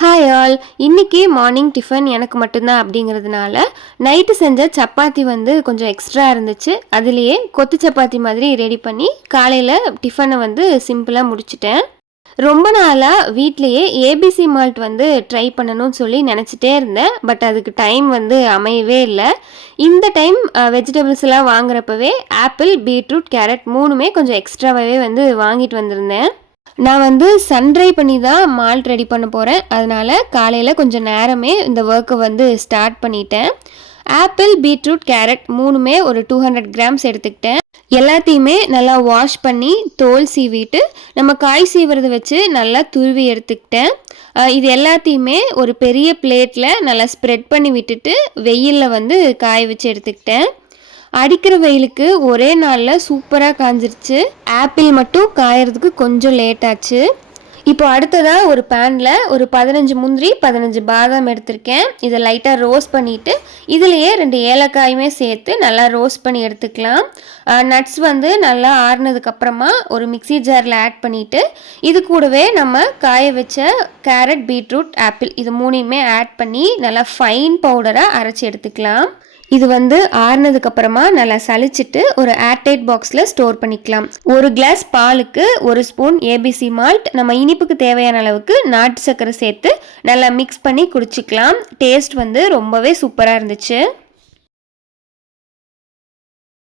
Hi all. இன்னைக்கு morning tiffin எனக்கு மட்டும்தான் அப்படிங்கிறதுனால நைட்டு செஞ்ச சப்பாத்தி வந்து கொஞ்சம் எக்ஸ்ட்ரா இருந்துச்சு. அதுலேயே கொத்து சப்பாத்தி மாதிரி ரெடி பண்ணி காலையில் டிஃபனை வந்து சிம்பிளாக முடிச்சிட்டேன். ரொம்ப நாளாக வீட்லேயே ஏபிசி மால்ட் வந்து ட்ரை பண்ணணும்னு சொல்லி நினச்சிட்டே இருந்தேன். பட் அதுக்கு டைம் வந்து அமையவே இல்லை. இந்த டைம் வெஜிடபிள்ஸ் எல்லாம் வாங்குறப்பவே ஆப்பிள், பீட்ரூட், கேரட் மூணுமே கொஞ்சம் எக்ஸ்ட்ராவாகவே வந்து வாங்கிட்டு வந்திருந்தேன். நான் வந்து சன்ட்ரை பண்ணி தான் மால்ட் ரெடி பண்ண போகிறேன். அதனால் காலையில் கொஞ்சம் நேரமே இந்த ஒர்க்கை வந்து ஸ்டார்ட் பண்ணிட்டேன். ஆப்பிள், பீட்ரூட், கேரட் மூணுமே ஒரு 200 கிராம்ஸ் எடுத்துக்கிட்டேன். எல்லாத்தையுமே நல்லா வாஷ் பண்ணி தோல் சீவிட்டு நம்ம காய் சீவுறதை வச்சு நல்லா துருவி எடுத்துக்கிட்டேன். இது எல்லாத்தையுமே ஒரு பெரிய பிளேட்டில் நல்லா ஸ்ப்ரெட் பண்ணி விட்டுட்டு வெயிலில் வந்து காய வச்சு எடுத்துக்கிட்டேன். அடிக்கிற வெயிலுக்கு ஒரே நாளில் சூப்பராக காஞ்சிருச்சு. ஆப்பிள் மட்டும் காயறதுக்கு கொஞ்சம் லேட் ஆச்சு. இப்போ அடுத்ததாக ஒரு பேனில் ஒரு 15 முந்திரி 15 பாதாம் எடுத்திருக்கேன். இதை லைட்டாக ரோஸ்ட் பண்ணிவிட்டு இதுலேயே 2 ஏலக்காயுமே சேர்த்து நல்லா ரோஸ்ட் பண்ணி எடுத்துக்கலாம். நட்ஸ் வந்து நல்லா ஆறுனதுக்கப்புறமா ஒரு மிக்சி ஜாரில் ஆட் பண்ணிவிட்டு இது கூடவே நம்ம காய வச்ச கேரட், பீட்ரூட், ஆப்பிள் இது மூணையுமே ஆட் பண்ணி நல்லா ஃபைன் பவுடராக அரைச்சி எடுத்துக்கலாம். இது வந்து ஆறுனதுக்கப்புறமா நல்லா சளிச்சிட்டு ஒரு ஏர்டைட் பாக்ஸில் ஸ்டோர் பண்ணிக்கலாம். ஒரு கிளாஸ் பாலுக்கு 1 ஸ்பூன் ஏபிசி மால்ட், நம்ம இனிப்புக்கு தேவையான அளவுக்கு நாட்டு சர்க்கரை சேர்த்து நல்லா மிக்ஸ் பண்ணி குடிச்சிக்கலாம். டேஸ்ட் வந்து ரொம்பவே சூப்பராக இருந்துச்சு.